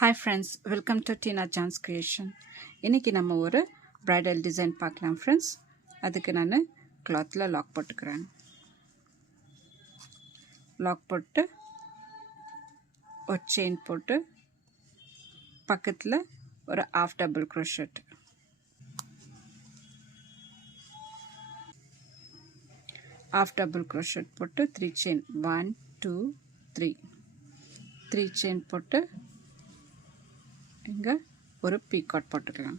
Hi friends, welcome to Tina John's Creation. இன்னைக்கு நம்ம ஒரு bridal design பார்க்கலாம் friends. அதுக்கு நான் clothல lock போட்டுக்கிறேன். lock போட்டு ஒரு chain போட்டு பக்கத்துல ஒரு half double crochet. half double crochet போட்டு 3 chain 1 2 3 3 chain போட்டு இங்க ஒரு picot போட்டுக்கலாம்.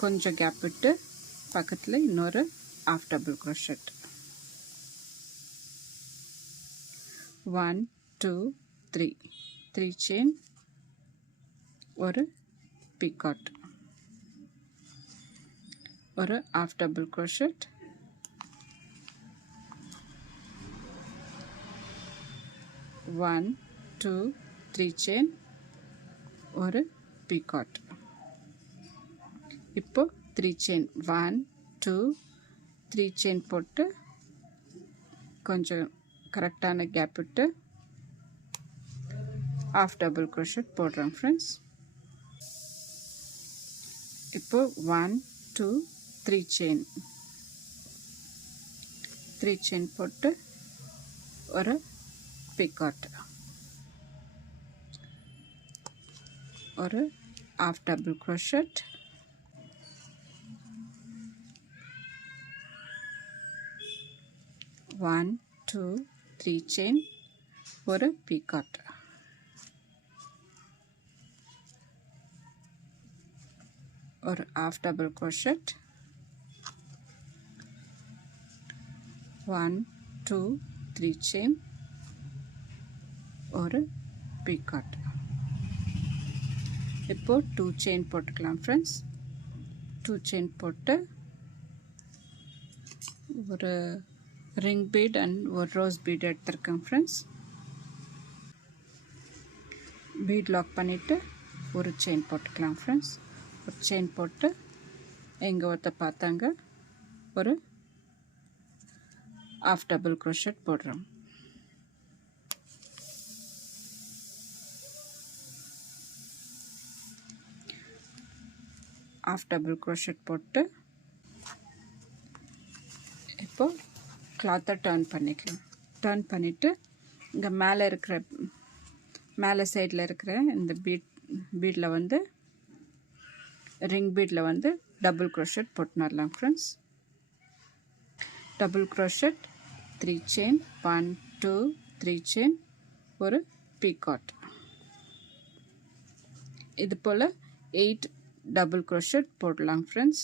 கொஞ்சம் கேப் விட்டு பக்கத்துல இன்னொரு half double crochet 1 2 3 3 chain ஒரு picot ஒரு half double crochet 1 2 3 chain ஒரு picot இப்போ 3 chain 1 2 3 chain போட்டு கொஞ்சம் கரெக்டான கேப் விட்டு half double crochet போடுறேன் friends. இப்போ 1 2 3 chain 3 chain போட்டு ஒரு picot ஒரு half double crochet 1 2 3 chain ஒரு picot ஒரு half double crochet 1 2 3 chain ஒரு picot இப்போ 2 chain போட்டுக்கலாம் friends. 2 chain போட்டு ஒரு ring bead and ஒரு rose bead எடுத்துருக்கேன் friends. bead lock பண்ணிட்டு ஒரு chain போட்டுக்கலாம் friends. ஒரு chain போட்டு எங்க ஒருத்த பார்த்தாங்க ஒரு half double crochet போடுறோம். half double crochet போட்டு இப்போ cloth டர்ன் பண்ணிக்கலாம். டர்ன் பண்ணிட்டு இங்க மேலே சைடில் இருக்கிற இந்த பீட்ல வந்து ரிங் பீட்ல வந்து டபுள் crochet போட்டுனரலாம் friends. Double crochet 3 chain 1 2 3 chain ஒரு picot இது போல 8 double crochet போடலாம் friends.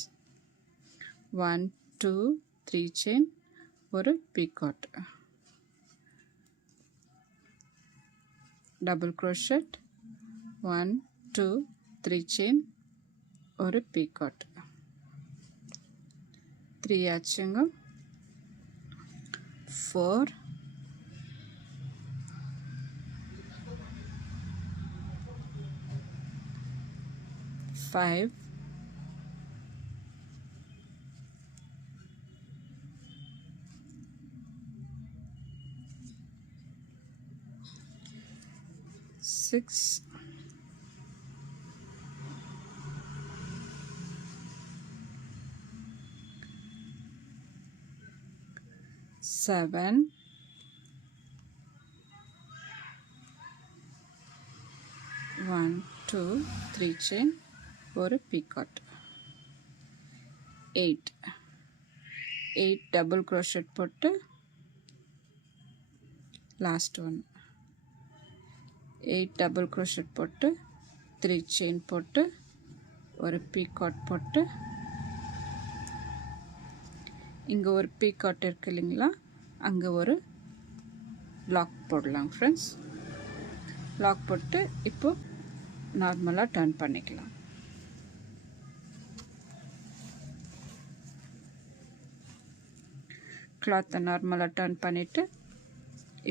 1 2 3 chain ஒரு picot double crochet 1 2 3 chain ஒரு picot 3 ஆச்சுங்க. 4 5 6 7 1 2 3 chain ஒரு picot 8 double crochet போட்டு last one 8 double crochet போட்டு 3 chain போட்டு ஒரு picot போட்டு இங்க ஒரு picot இருக்கு இல்லைங்களா, அங்க ஒரு lock போடலாம் friends. lock போட்டு இப்போ நார்மலா டர்ன் பண்ணிக்கலாம். cloth நார்மலா டர்ன் பண்ணிட்டு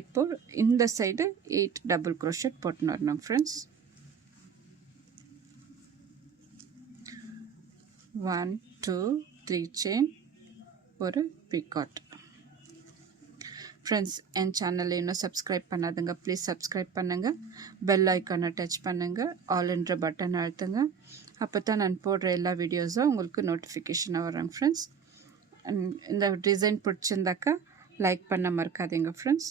இப்போ இந்த side 8 double crochet போட்டுனறணும் friends. 1 2 3 chain ஒரு picot ஃப்ரெண்ட்ஸ் என் சேனலை இன்னும் சப்ஸ்கிரைப் பண்ணாதுங்க, ப்ளீஸ் சப்ஸ்கிரைப் பண்ணுங்கள். பெல் ஐக்கானை டச் பண்ணுங்கள், ஆல்ன்ற பட்டன் அழுத்துங்க. அப்போ தான் நான் போடுற எல்லா வீடியோஸும் உங்களுக்கு நோட்டிஃபிகேஷனாக வரும் ஃப்ரெண்ட்ஸ். இந்த டிசைன் பிடிச்சிருந்தாக்கா லைக் பண்ண மறக்காதீங்க ஃப்ரெண்ட்ஸ்.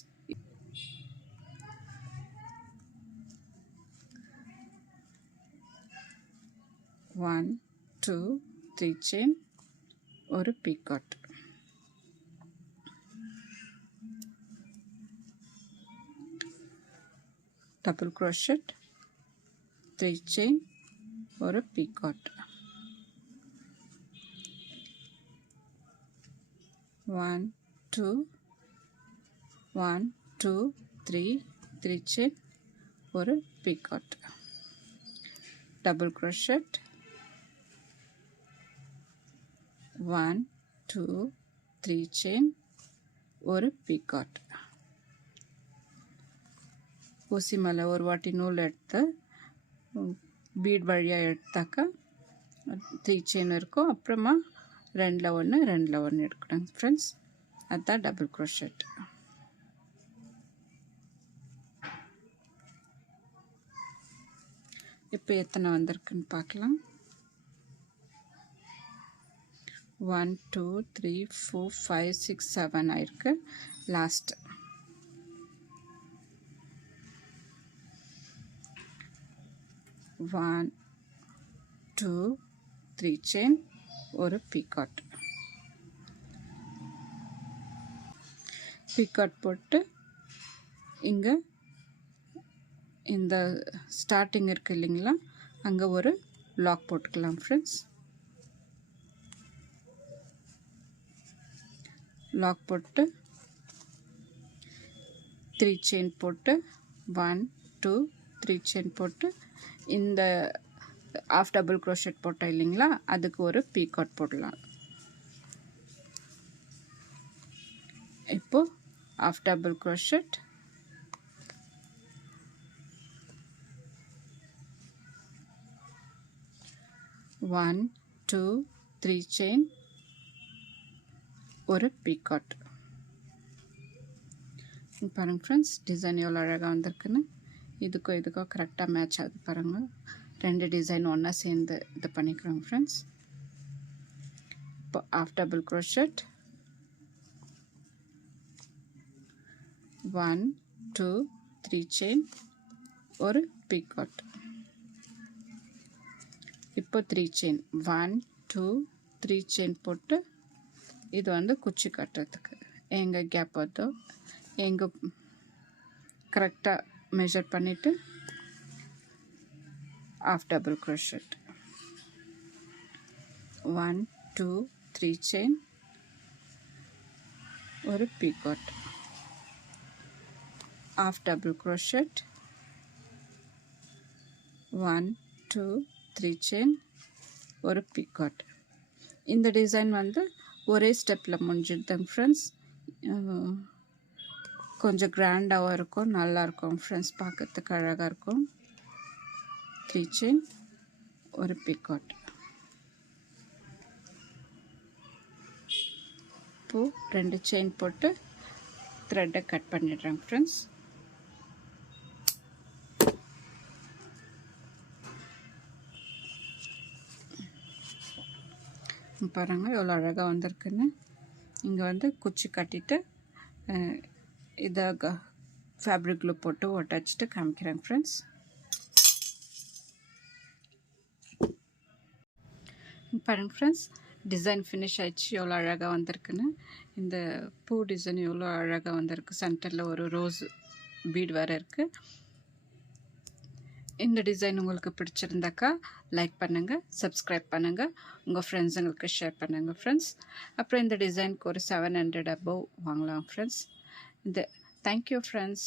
ஒன் 2 3 செயின், ஒரு பீகாட். டபுள் crochet, 3 செயின், ஒரு பீகாட். 1 2 1 2 3 3 செயின், ஒரு பீகாட். டபுள் crochet, 1 2 3 செயின், ஒரு பீகாட். ஊசி மேலே ஒரு வாட்டி நூல் எடுத்து பீட் வழியாக எடுத்தாக்கா 3 செயின் இருக்கும். அப்புறமா 2ல் 1 2ல் 1 எடுக்கணும் ஃப்ரெண்ட்ஸ். அதுதான் டபுள் crochet. இப்போ எத்தனை வந்திருக்குன்னு பார்க்கலாம். 1 2 3 4 5 6 7 ஆயிருக்கு. லாஸ்ட் 1 2 3 செயின், ஒரு பீகாட். பீகாட் போட்டு இங்கே இந்த ஸ்டார்டிங் இருக்குது இல்லைங்களா, அங்கே ஒரு லாக் போட்டுக்கலாம் ஃப்ரெண்ட்ஸ். லாக் போட்டு 3 செயின் போட்டு 1 2 3 செயின் போட்டு இந்த half டபுள் crochet போட்டோம் இல்லைங்களா, அதுக்கு ஒரு பீகாட் போடலாம். இப்போ half டபுள் crochet, 1 2 3 செயின், ஒரு பீகாட். பாருங்கள் ஃப்ரெண்ட்ஸ், டிசைன் எவ்வளோ அழகாக வந்திருக்குன்னு. இதுக்கும் கரெக்டாக மேட்ச் ஆகுது பாருங்கள். 2 டிசைன் ஒன்றா சேர்ந்து இது பண்ணிக்கிறோம் ஃப்ரெண்ட்ஸ். இப்போ half டபுள் crochet, 1 2 3 செயின், ஒரு பீகாட். இப்போ 3 செயின் 1 2 3 செயின் போட்டு இது வந்து குச்சி கட்டுறதுக்கு எங்கே கேப் வருதோ எங்கே கரெக்டாக மெஷர் பண்ணிவிட்டு half டபுள் crochet, 1 2 3 செயின், ஒரு பீகாட். half டபுள் crochet, 1 2 3 செயின், ஒரு பீகாட். இந்த டிசைன் வந்து ஒரே ஸ்டெப்பில் முடிஞ்சிடுதுங்க ஃப்ரெண்ட்ஸ். கொஞ்சம் கிராண்டாகவும் இருக்கும், நல்லாயிருக்கும் ஃப்ரெண்ட்ஸ், பார்க்கறதுக்கு அழகாக இருக்கும். 3 செயின், ஒரு பீகாட். இப்போது 2 செயின் போட்டு த்ரெட்டை கட் பண்ணிடுறேன் ஃப்ரெண்ட்ஸ். பாருங்கள் எவ்வளோ அழகாக வந்திருக்குன்னு. இங்கே வந்து குச்சி கட்டிட்டு இதை ஃபேப்ரிக் க்ளூ போட்டு ஒட்டச்சிட்டு காமிக்கிறேன் ஃப்ரெண்ட்ஸ். பாருங்கள் ஃப்ரெண்ட்ஸ், டிசைன் ஃபினிஷ் ஆகிடுச்சு. எவ்வளோ அழகாக வந்திருக்குன்னு. இந்த பூ டிசைன் எவ்வளோ அழகாக வந்திருக்கு. சென்டரில் ஒரு ரோஸ் பீட் வேறு இருக்குது. இந்த டிசைன் உங்களுக்கு பிடிச்சிருந்தாக்கா லைக் பண்ணுங்கள், சப்ஸ்கிரைப் பண்ணுங்கள், உங்கள் ஃப்ரெண்ட்ஸுங்களுக்கு ஷேர் பண்ணுங்கள் ஃப்ரெண்ட்ஸ். அப்புறம் இந்த டிசைனுக்கு ஒரு 700 above வாங்கலாம் ஃப்ரெண்ட்ஸ். Thank you friends.